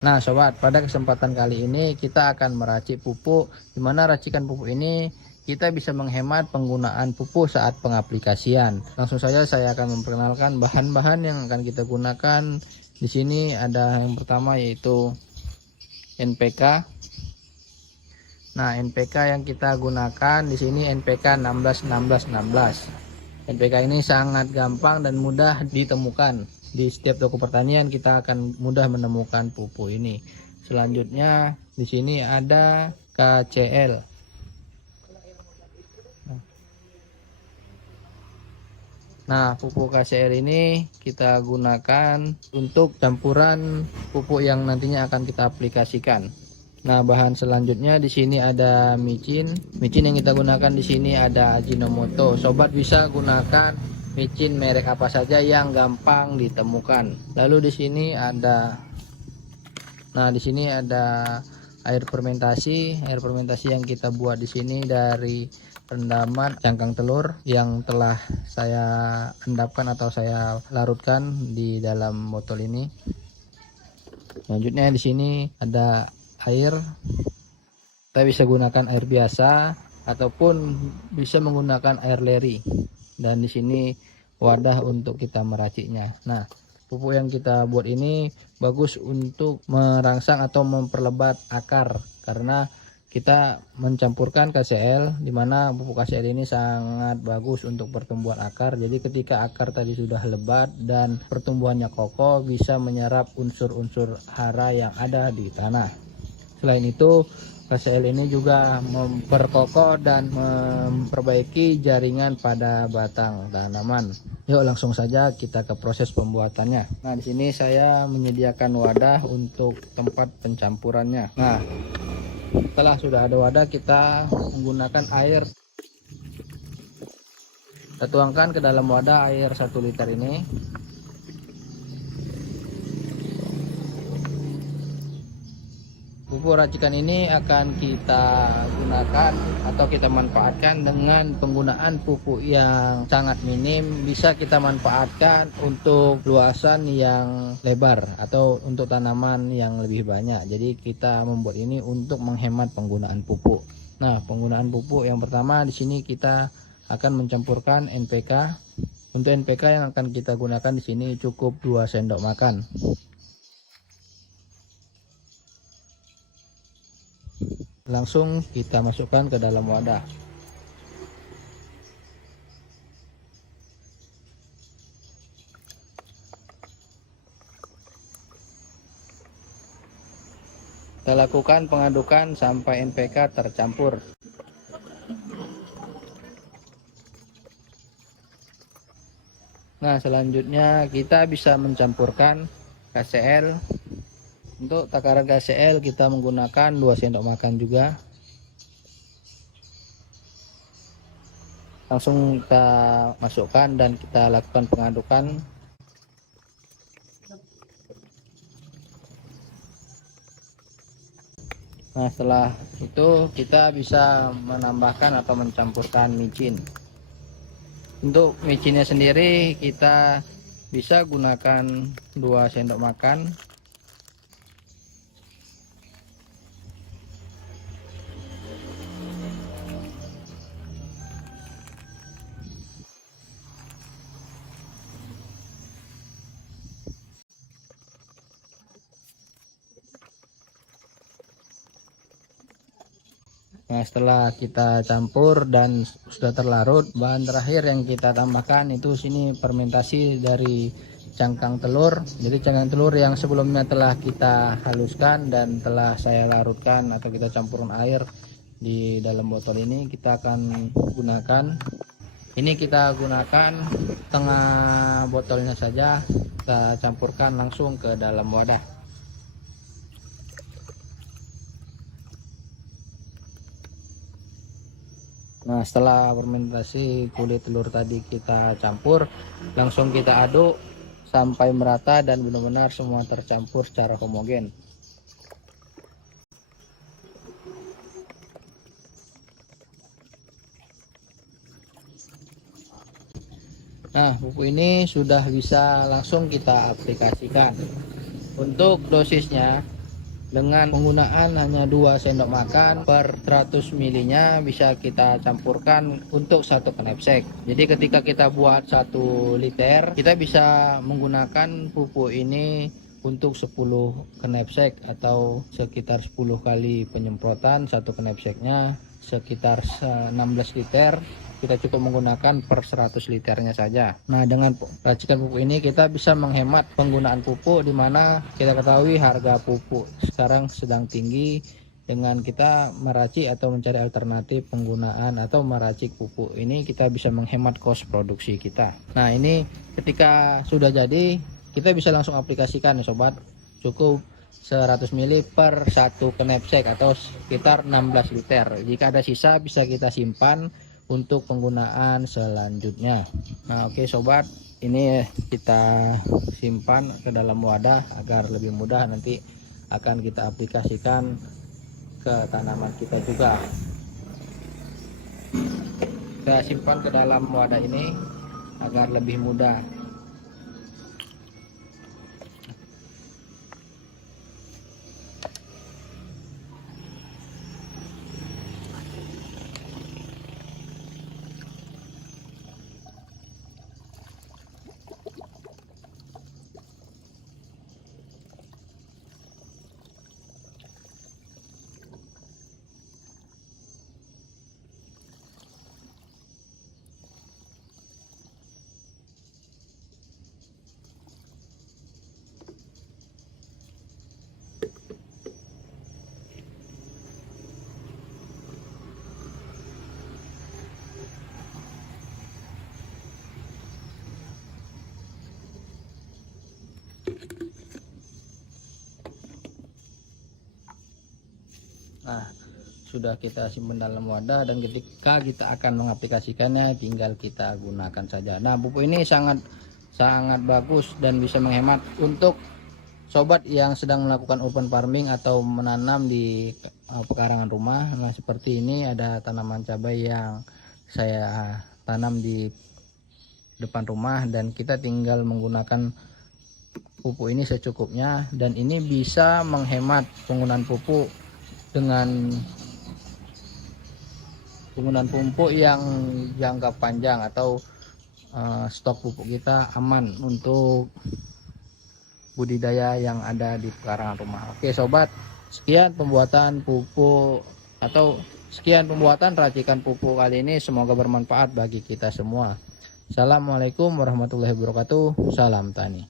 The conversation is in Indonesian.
Nah sobat, pada kesempatan kali ini kita akan meracik pupuk, dimana racikan pupuk ini kita bisa menghemat penggunaan pupuk saat pengaplikasian. Langsung saja saya akan memperkenalkan bahan-bahan yang akan kita gunakan. Di sini ada yang pertama yaitu NPK. Nah NPK yang kita gunakan di sini NPK 16 16 16. NPK ini sangat gampang dan mudah ditemukan. Di setiap toko pertanian kita akan mudah menemukan pupuk ini. Selanjutnya di sini ada KCl. Nah, pupuk KCl ini kita gunakan untuk campuran pupuk yang nantinya akan kita aplikasikan. Nah, bahan selanjutnya di sini ada micin. Micin yang kita gunakan di sini ada Ajinomoto. Sobat bisa gunakan micin merek apa saja yang gampang ditemukan. Lalu di sini ada air fermentasi. Air fermentasi yang kita buat di sini dari rendaman cangkang telur yang telah saya endapkan atau saya larutkan di dalam botol ini. Selanjutnya di sini ada air. Kita bisa gunakan air biasa ataupun bisa menggunakan air leri. Dan di sini wadah untuk kita meraciknya. Nah, pupuk yang kita buat ini bagus untuk merangsang atau memperlebat akar, karena kita mencampurkan KCl, dimana pupuk KCl ini sangat bagus untuk pertumbuhan akar. Jadi ketika akar tadi sudah lebat dan pertumbuhannya kokoh, bisa menyerap unsur-unsur hara yang ada di tanah. Selain itu, KCl ini juga memperkokoh dan memperbaiki jaringan pada batang tanaman. Yuk langsung saja kita ke proses pembuatannya. Nah, di sini saya menyediakan wadah untuk tempat pencampurannya. Nah, setelah sudah ada wadah, kita menggunakan air. Kita tuangkan ke dalam wadah air 1 liter ini. Pupuk racikan ini akan kita gunakan atau kita manfaatkan dengan penggunaan pupuk yang sangat minim. Bisa kita manfaatkan untuk luasan yang lebar atau untuk tanaman yang lebih banyak. Jadi kita membuat ini untuk menghemat penggunaan pupuk. Nah, penggunaan pupuk yang pertama di sini kita akan mencampurkan NPK. Untuk NPK yang akan kita gunakan di sini cukup 2 sendok makan. Langsung kita masukkan ke dalam wadah. Kita lakukan pengadukan sampai NPK tercampur. Nah, selanjutnya kita bisa mencampurkan KCl. Untuk takaran KCl kita menggunakan 2 sendok makan juga. Langsung kita masukkan dan kita lakukan pengadukan. Nah, setelah itu kita bisa menambahkan atau mencampurkan micin. Untuk micinnya sendiri kita bisa gunakan 2 sendok makan. Nah, setelah kita campur dan sudah terlarut, bahan terakhir yang kita tambahkan itu sini fermentasi dari cangkang telur. Jadi cangkang telur yang sebelumnya telah kita haluskan dan telah saya larutkan atau kita campurkan air di dalam botol ini, kita akan gunakan. Ini kita gunakan setengah botolnya saja, kita campurkan langsung ke dalam wadah. Nah, setelah fermentasi kulit telur tadi kita campur, langsung kita aduk sampai merata dan benar-benar semua tercampur secara homogen. Nah, pupuk ini sudah bisa langsung kita aplikasikan. Untuk dosisnya Dengan penggunaan hanya 2 sendok makan per 100 ml bisa kita campurkan untuk 1 knapsack. Jadi ketika kita buat 1 liter, kita bisa menggunakan pupuk ini untuk 10 knapsack atau sekitar 10 kali penyemprotan. 1 knapsacknya sekitar 16 liter. Kita cukup menggunakan per 100 liternya saja. Nah, dengan racikan pupuk ini kita bisa menghemat penggunaan pupuk, di mana kita ketahui harga pupuk sekarang sedang tinggi. Dengan kita meracik atau mencari alternatif penggunaan atau meracik pupuk ini, kita bisa menghemat kos produksi kita. Nah, ini ketika sudah jadi, kita bisa langsung aplikasikan ya sobat. Cukup 100 ml per 1 knapsack atau sekitar 16 liter. Jika ada sisa bisa kita simpan untuk penggunaan selanjutnya. Nah, oke sobat, ini kita simpan ke dalam wadah agar lebih mudah nanti akan kita aplikasikan ke tanaman kita juga. Kita simpan ke dalam wadah ini agar lebih mudah. Nah, sudah kita simpan dalam wadah, dan ketika kita akan mengaplikasikannya tinggal kita gunakan saja. Nah, pupuk ini sangat bagus dan bisa menghemat untuk sobat yang sedang melakukan urban farming atau menanam di pekarangan rumah. Nah, seperti ini ada tanaman cabai yang saya tanam di depan rumah, dan kita tinggal menggunakan pupuk ini secukupnya, dan ini bisa menghemat penggunaan pupuk dengan penggunaan pupuk yang jangka panjang, atau stok pupuk kita aman untuk budidaya yang ada di pekarangan rumah. Oke sobat, sekian pembuatan pupuk atau sekian pembuatan racikan pupuk kali ini, semoga bermanfaat bagi kita semua. Assalamualaikum warahmatullahi wabarakatuh. Salam tani.